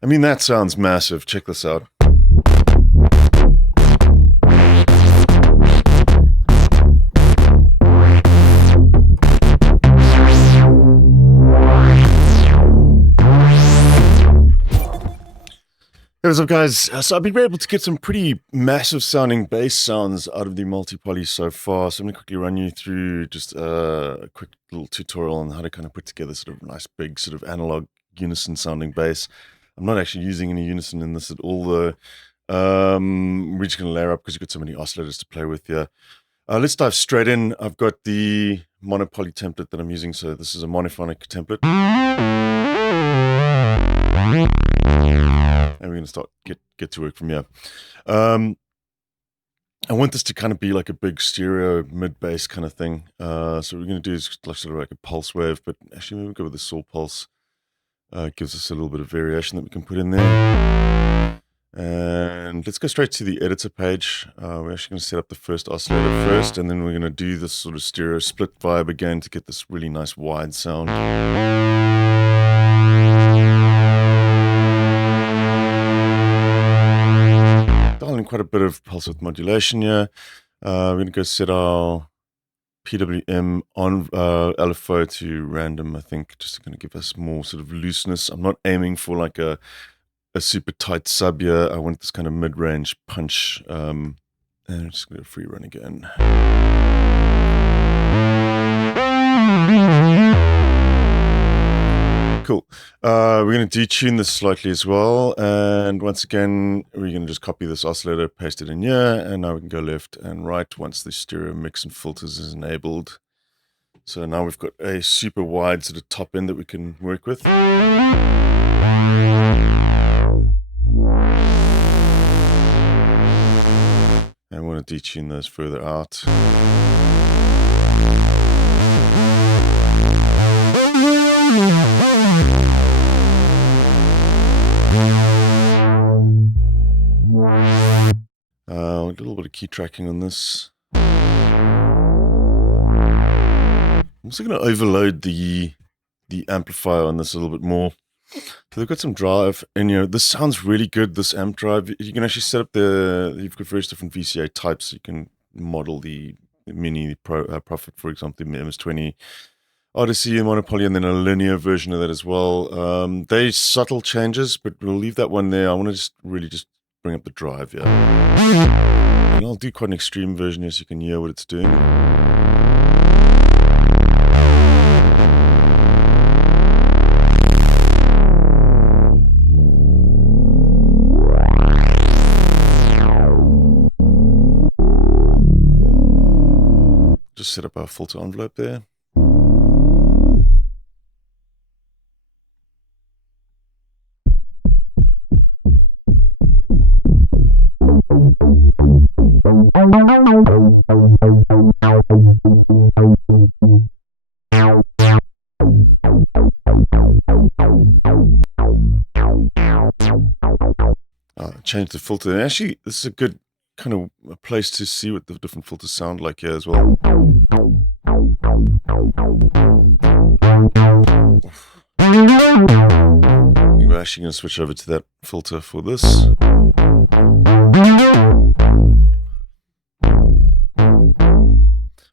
I mean, that sounds massive. Check this out. Hey, what's up, guys? So I've been able to get some pretty massive sounding bass sounds out of the multi-poly so far. So I'm going to quickly run you through just a quick little tutorial on how to kind of put together sort of nice big sort of analog unison sounding bass. I'm not actually using any unison in this at all though. We're just going to layer up because you've got so many oscillators to play with here. Let's dive straight in. I've got the monopoly template that I'm using. So this is a monophonic template. And we're going to start get to work from here. I want this to kind of be like a big stereo mid-bass kind of thing. So what we're going to do is like sort of like a pulse wave, but actually maybe we'll go with the saw pulse. It gives us a little bit of variation that we can put in there. And let's go straight to the editor page. We're actually going to set up the first oscillator first, and then we're going to do this sort of stereo split vibe again to get this really nice wide sound. Dialing quite a bit of pulse width modulation here. We're going to go set our PWM on LFO to random, I think, just to kind of give us more sort of looseness. I'm not aiming for like a super tight sub here. I want this kind of mid-range punch. And I'm just going to free run again. Cool. We're going to detune this slightly as well. And once again, we're going to just copy this oscillator, paste it in here. And now we can go left and right once the stereo mix and filters is enabled. So now we've got a super wide sort of top end that we can work with. And we want to detune those further out. A little bit of key tracking on this. I'm also going to overload the amplifier on this a little bit more. So they've got some drive, and this sounds really good, this amp drive. You can actually set up you've got various different VCA types. You can model the Mini Prophet, for example, the MS-20 Odyssey and Monopoly, and then a linear version of that as well. They're subtle changes, but we'll leave that one there. I want to just really just bring up the drive, yeah. And I'll do quite an extreme version here so you can hear what it's doing. Just set up our filter envelope there. Change the filter. And actually, this is a good kind of a place to see what the different filters sound like here as well. We're actually going to switch over to that filter for this.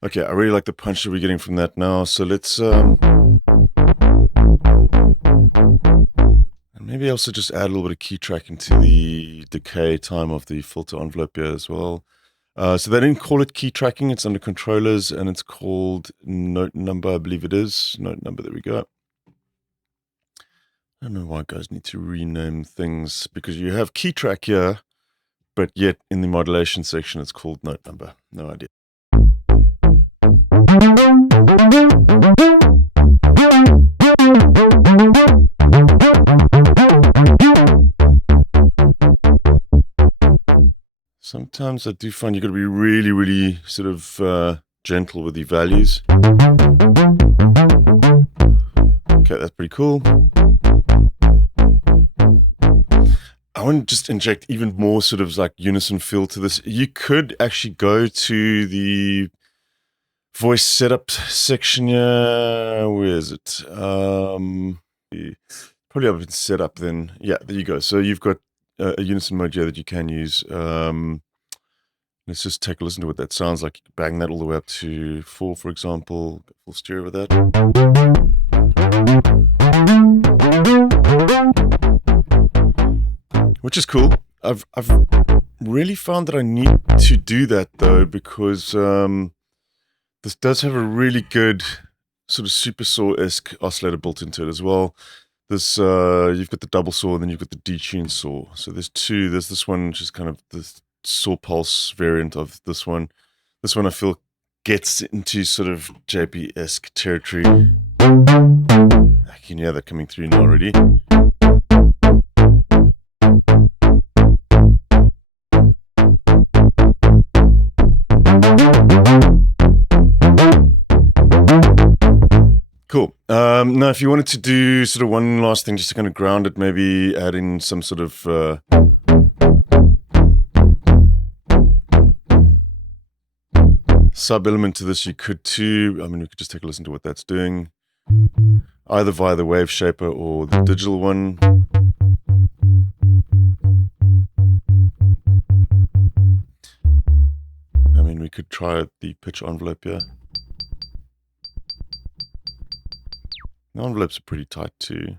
Okay, I really like the punch that we're getting from that now. So let's maybe also just add a little bit of key tracking to the decay time of the filter envelope here as well. So they didn't call it key tracking. It's under controllers and it's called note number, I believe it is. Note number, there we go. I don't know why guys need to rename things, because you have key track here, but yet in the modulation section it's called note number. No idea. Sometimes I do find you've got to be really, really sort of gentle with the values. Okay, that's pretty cool. I want to just inject even more sort of like unison feel to this. You could actually go to the voice setup section here. Where is it? Probably probably have it set up then. Yeah, there you go. So you've got a Unison Mode here that you can use. Let's just take a listen to what that sounds like. You can bang that all the way up to 4, for example. Full stereo with that. Which is cool. I've really found that I need to do that though, because this does have a really good sort of super saw-esque oscillator built into it as well. This you've got the double saw, and then you've got the detune saw. So there's two. There's this one, which is kind of the saw pulse variant of this one. This one I feel gets into sort of JP-esque territory. I can hear that coming through now already. Cool. Now, if you wanted to do sort of one last thing, just to kind of ground it, maybe add in some sort of sub-element to this, you could too. I mean, we could just take a listen to what that's doing, either via the wave shaper or the digital one. I mean, we could try the pitch envelope here. The envelopes are pretty tight too.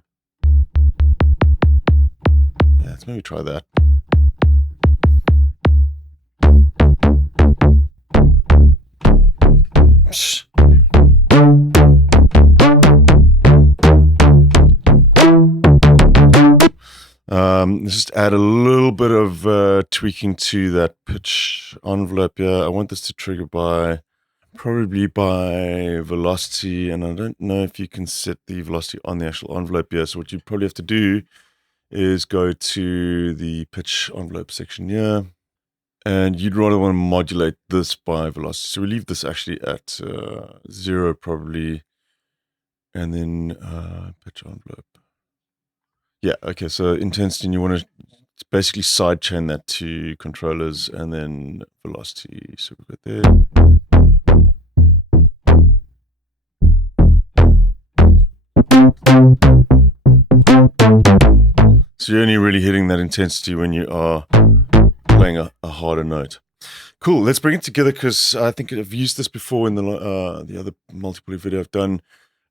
Yeah, let's maybe try that. Let's just add a little bit of tweaking to that pitch envelope here. I want this to trigger probably by velocity, and I don't know if you can set the velocity on the actual envelope here. So what you probably have to do is go to the pitch envelope section here, and you'd rather want to modulate this by velocity. So we leave this actually at 0 probably, and then pitch envelope. Yeah, okay, so intensity, and you want to basically sidechain that to controllers and then velocity. So we've got there. So you're only really hitting that intensity when you are playing a harder note. Cool, let's bring it together, because I think I've used this before in the other multiple video I've done.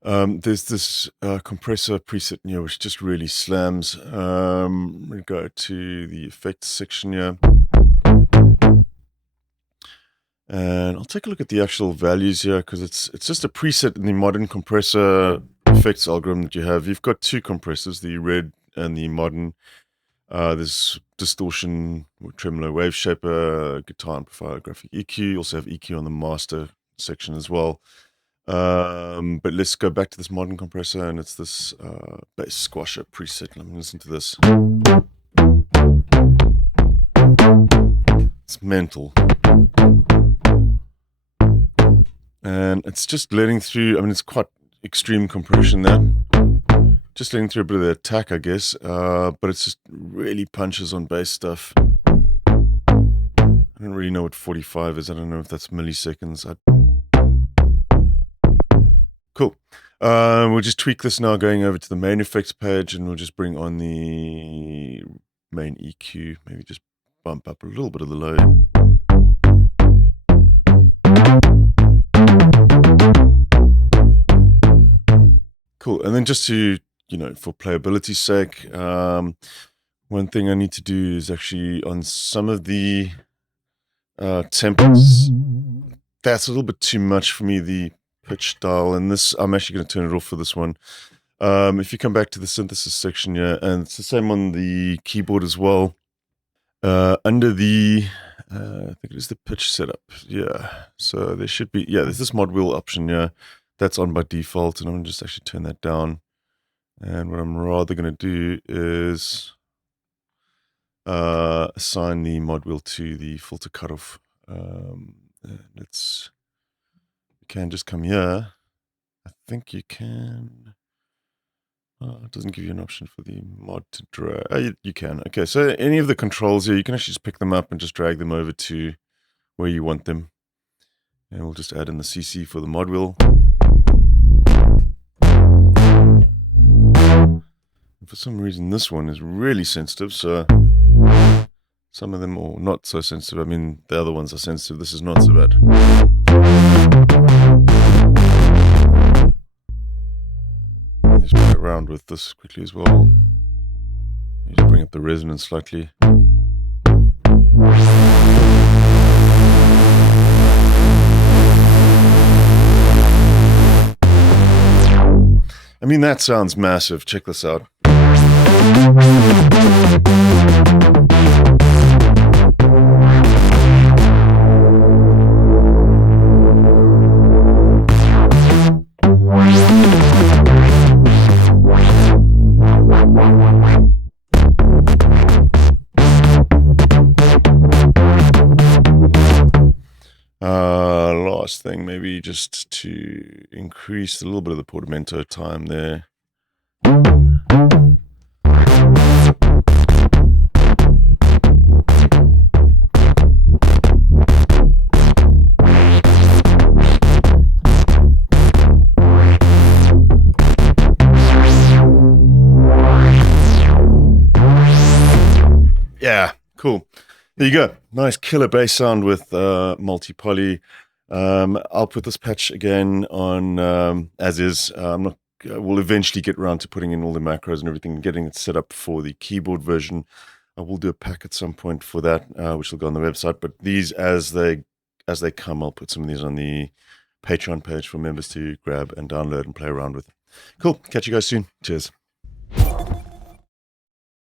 There's this compressor preset in here which just really slams. We go to the effects section here, and I'll take a look at the actual values here, because it's just a preset in the modern compressor effects algorithm that you have. You've got two compressors, the red and the modern. There's distortion, tremolo, wave shaper, guitar amplifier, graphic EQ. You also have EQ on the master section as well. But let's go back to this modern compressor, and it's this bass squasher preset. Let me listen to this. It's mental. And it's just letting through, I mean, it's quite extreme compression there. Just letting through a bit of the attack, I guess, but it's just really punches on bass stuff. I don't really know what 45 is. I don't know if that's milliseconds. Cool. We'll just tweak this now, going over to the main effects page, and we'll just bring on the main EQ. Maybe just bump up a little bit of the low. Cool. And then just to, for playability's sake, one thing I need to do is actually on some of the tempos, that's a little bit too much for me, the pitch dial, and this, I'm actually going to turn it off for this one. If you come back to the synthesis section here, and it's the same on the keyboard as well, under the, I think it is the pitch setup, yeah, so there should be, there's this mod wheel option here, that's on by default, and I'm going to just actually turn that down, and what I'm rather going to do is assign the mod wheel to the filter cutoff. You can just come here. I think you can. It doesn't give you an option for the mod to drag. You can. Okay, so any of the controls here, you can actually just pick them up and just drag them over to where you want them. And we'll just add in the CC for the mod wheel. For some reason, this one is really sensitive, so some of them are not so sensitive. I mean, the other ones are sensitive. This is not so bad. Let's play around with this quickly as well. Just bring up the resonance slightly. I mean, that sounds massive. Check this out. Last thing, maybe just to increase a little bit of the portamento time there. Yeah, cool. There you go. Nice killer bass sound with multi-poly. I'll put this patch again on as is. We'll eventually get around to putting in all the macros and everything and getting it set up for the keyboard version. I will do a pack at some point for that, which will go on the website. But these, as they come, I'll put some of these on the Patreon page for members to grab and download and play around with. Cool. Catch you guys soon. Cheers.